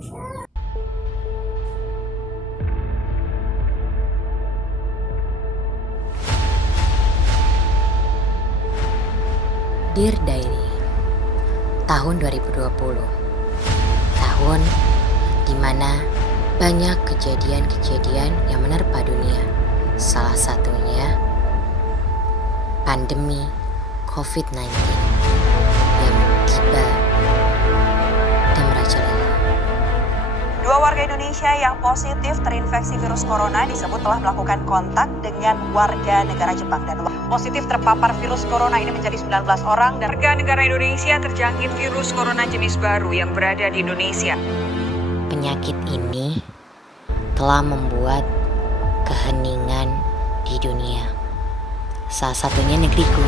Dear Diary, tahun 2020, tahun di mana banyak kejadian-kejadian yang menerpa dunia. Salah satunya pandemi COVID-19 yang tiba dan merajalela. Dua warga Indonesia yang positif terinfeksi virus corona disebut telah melakukan kontak dengan warga negara Jepang dan positif terpapar virus corona ini menjadi 19 orang dan warga negara Indonesia terjangkit virus corona jenis baru yang berada di Indonesia. Penyakit ini telah membuat keheningan di dunia. Salah satunya negeriku,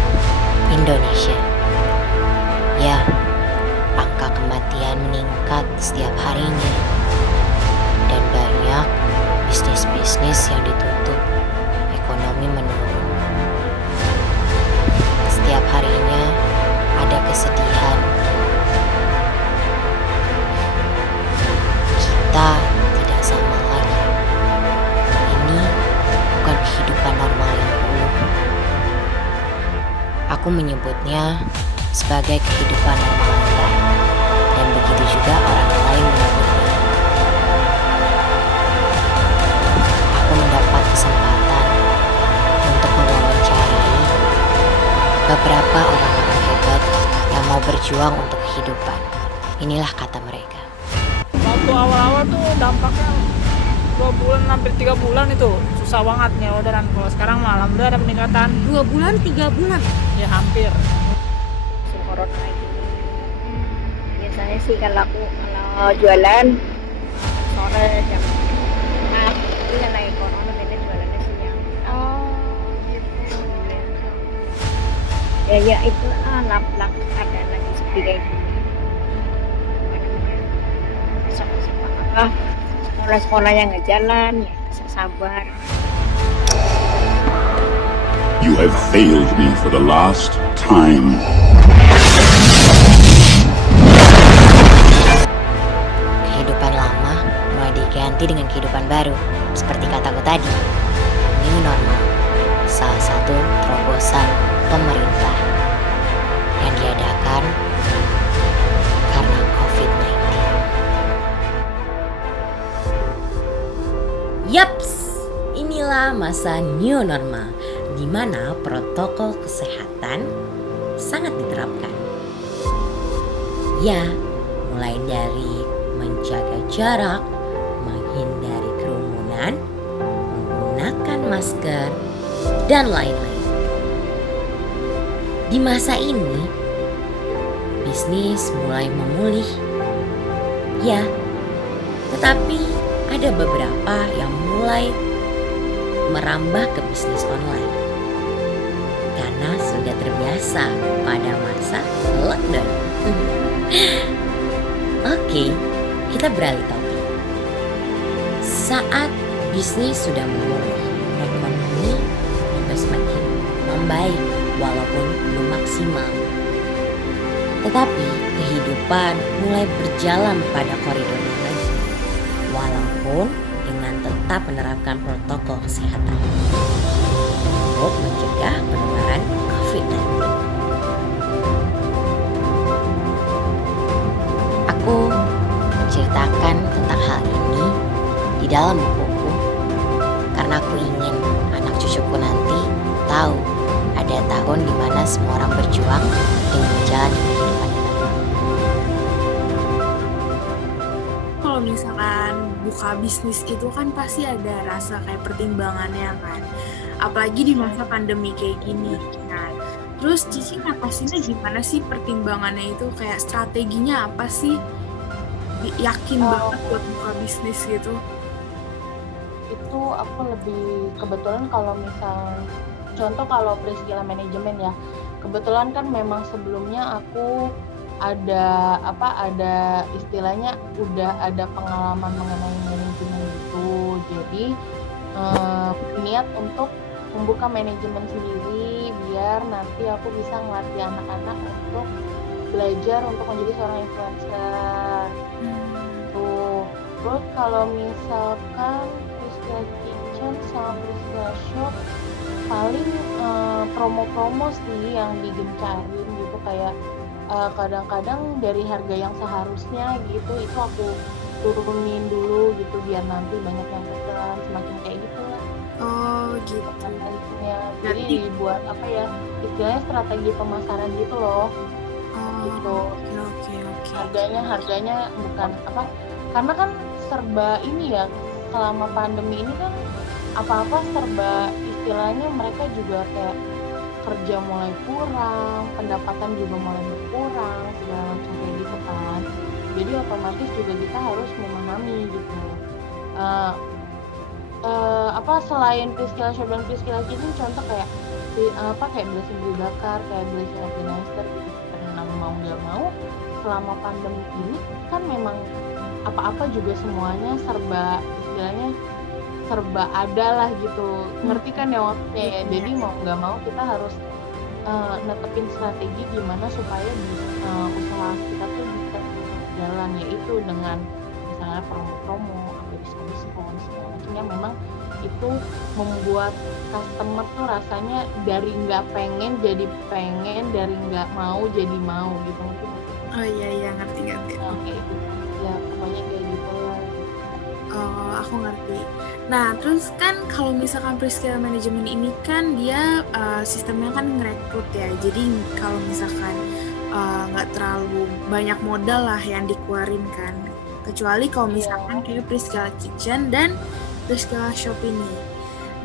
Indonesia. Ya, angka kematian meningkat setiap harinya. Dan banyak bisnis-bisnis yang ditutup, ekonomi menurun. Setiap harinya ada kesedihan. Kita tidak sama lagi. Ini bukan kehidupan normal yang dulu. Aku menyebutnya sebagai kehidupan normal yang baru. Dan begitu juga orang lain menyebutnya. Aku mendapat kesempatan untuk mewawancarai beberapa orang-orang hebat yang mau berjuang untuk kehidupan. Inilah kata mereka. Waktu awal-awal tuh dampaknya 2 bulan hampir 3 bulan itu susah banget nih orderan. Kalau sekarang malam udah ada peningkatan 2 bulan, 3 bulan. ya hampir. Corona ini biasanya sih kalau jualan sore jam 6 itu yang lagi corona beda jualannya siang. Gitu. Ya itu lap-lap ada lagi sepi kayak gini. Besok apa sekolah-sekolah yang nggak jalan ya bisa sabar. You have failed me for the last time. Kehidupan lama mulai diganti dengan kehidupan baru. Seperti kataku tadi, new normal. Salah satu terobosan pemerintah yang diadakan karena COVID-19. Yaps, inilah masa new normal di mana protokol kesehatan sangat diterapkan. Ya, mulai dari menjaga jarak, menghindari kerumunan, menggunakan masker, dan lain-lain. Di masa ini, bisnis mulai memulih. Ya, tetapi ada beberapa yang mulai merambah ke bisnis online karena sudah terbiasa pada masa lockdown. Oke, kita beralih topik. Saat bisnis sudah memulih, ekonomi juga semakin membaik walaupun belum maksimal. Tetapi kehidupan mulai berjalan pada koridornya lagi, walaupun dengan tetap menerapkan protokol kesehatan untuk mencegah penularan COVID-19. Aku menceritakan tentang hal ini di dalam bukuku karena aku ingin anak cucuku nanti tahu ada tahun di mana semua orang berjuang dengan menjalani kehidupan yang baik. Kalau misalkan buka bisnis itu kan pasti ada rasa kayak pertimbangannya kan, apalagi di masa pandemi kayak gini. Nah, terus Cici ngatasinnya gimana sih pertimbangannya itu, kayak strateginya apa sih? Yakin banget buat buka bisnis gitu? Itu aku lebih kebetulan kalau misal contoh kalau perizinan manajemen ya, kebetulan kan memang sebelumnya aku ada istilahnya udah ada pengalaman mengenai manajemen itu, jadi niat untuk membuka manajemen sendiri biar nanti aku bisa ngelatih anak-anak untuk belajar untuk menjadi seorang influencer tuh. Terus kalau misalkan Priscilla Kitchen sama Priscilla Shop paling promo-promo sih yang digencarin gitu, kayak kadang-kadang dari harga yang seharusnya gitu itu aku turunin dulu gitu biar nanti banyak yang pesan, semakin kayak gitu lah Oh gitu. tentunya. Jadi Berarti dibuat apa ya, istilahnya strategi pemasaran gitu loh gitu. oke. Harganya bukan apa, karena kan serba ini ya, selama pandemi ini kan apa-apa serba istilahnya mereka juga kayak kerja mulai kurang, pendapatan juga mulai berkurang, segala macam kayak gitu kan. Jadi otomatis juga kita harus memahami gitu. Eh, apa selain Priscilla Shop dan Priscilla Kitchen contoh kayak kayak Blessing Beli Bakar, kayak Blessing Organizer gitu. Karena mau nggak mau selama pandemi ini kan memang apa-apa juga semuanya serba istilahnya serba ada lah gitu, ngerti kan ya maksudnya ya. Jadi mau nggak mau kita harus netepin strategi gimana supaya usaha kita tuh bisa tetap jalan, yaitu dengan misalnya promo-promo atau diskon-diskon segala macam yang memang itu membuat customer tuh rasanya dari nggak pengen jadi pengen, dari nggak mau jadi mau gitu, ngerti nggak sih? Oh iya ngerti. Nah, kayak gitu ya, pokoknya kayak gitu lah. Oh, aku ngerti. Nah, terus kan kalau misalkan prescale management ini kan dia sistemnya kan ngerekrut ya. Jadi kalau misalkan nggak terlalu banyak modal lah yang dikeluarin kan. Kecuali kalau misalkan kayak Prescale Kitchen dan Prescale Shop ini.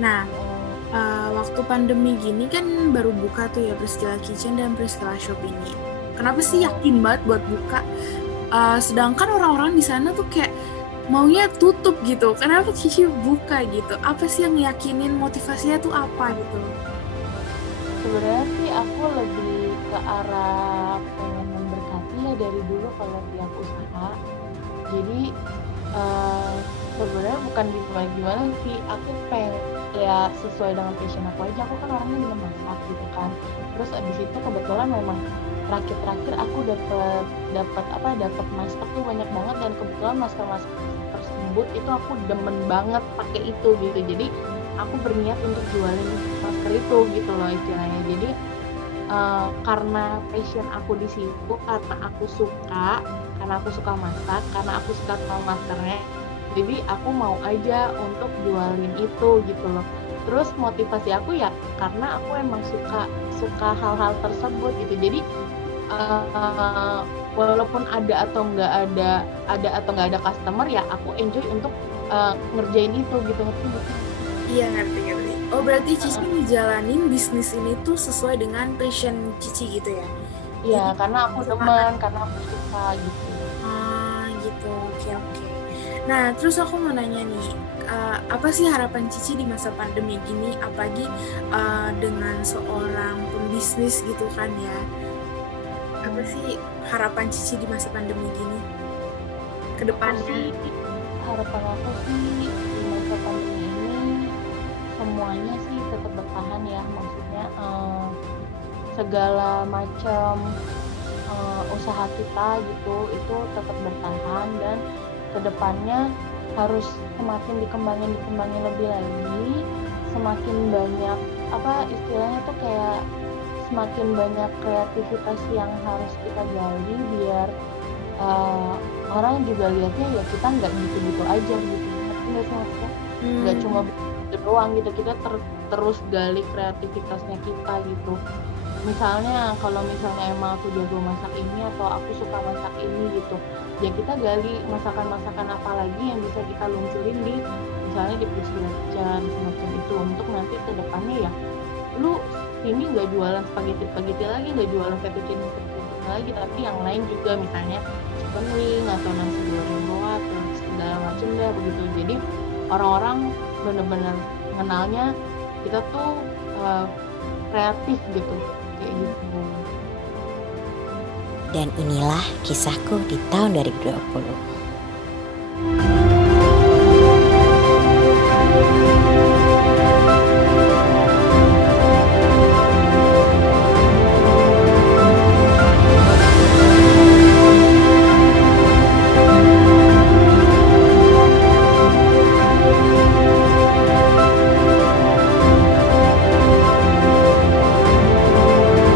Nah, waktu pandemi gini kan baru buka tuh ya Prescale Kitchen dan Prescale Shop ini. Kenapa sih yakin banget buat buka? Sedangkan orang-orang di sana tuh kayak maunya tutup gitu. Kenapa Cici buka gitu? Apa sih yang yakinin, motivasinya tuh apa gitu? Sebenarnya sih aku lebih ke arah pengen memberkati ya dari dulu kalau tiap usaha. Jadi sebenarnya bukan gimana sih, aku pengen ya sesuai dengan passion aku aja. Aku kan orangnya bisa masak gitu kan. Terus abis itu kebetulan memang terakhir aku dapat masker tuh banyak banget, dan kebetulan masker tersebut itu aku demen banget pakai itu gitu. Jadi aku berniat untuk jualin masker itu gitu loh istilahnya. Jadi karena passion aku di situ, karena aku suka masak, karena aku suka sama maskernya, jadi aku mau aja untuk jualin itu gitu loh. Terus motivasi aku ya karena aku emang suka hal-hal tersebut gitu. Jadi walaupun ada atau nggak ada customer ya aku enjoy untuk ngerjain itu gitu, ngerti nggak sih? Iya ngerti. Oh berarti Cici ngejalanin bisnis ini tuh sesuai dengan passion Cici gitu ya? Iya, karena aku demen, karena aku suka gitu. Gitu, oke. Nah terus aku mau nanya nih, apa sih harapan Cici di masa pandemi gini, apalagi dengan seorang pembisnis gitu kan ya? Apa sih harapan Cici di masa pandemi gini ke depannya? Harapan aku sih di masa pandemi ini semuanya sih tetap bertahan ya, maksudnya segala macam usaha kita gitu itu tetap bertahan, dan kedepannya harus semakin dikembangin lebih lagi, semakin banyak istilahnya tuh kayak semakin banyak kreativitas yang harus kita gali biar orang juga lihatnya ya kita nggak gitu-gitu aja gitu, ngerti nggak sih maksudnya? Nggak cuma begitu doang gitu, kita terus gali kreativitasnya kita gitu. Misalnya kalau misalnya emang aku jago masak ini atau aku suka masak ini gitu, ya kita gali masakan-masakan apa lagi yang bisa kita luncurin di misalnya di Priscilla Kitchen semacam itu, untuk nanti ke depannya ya lu ini nggak jualan spaghetti lagi, nggak jualan fettuccine lagi, tapi yang lain juga, misalnya chicken wing atau nasi goreng roa atau segala macam deh begitu. Jadi orang-orang bener-bener mengenalnya kita tuh kreatif gitu, kayak gitu. Dan inilah kisahku di tahun 2020.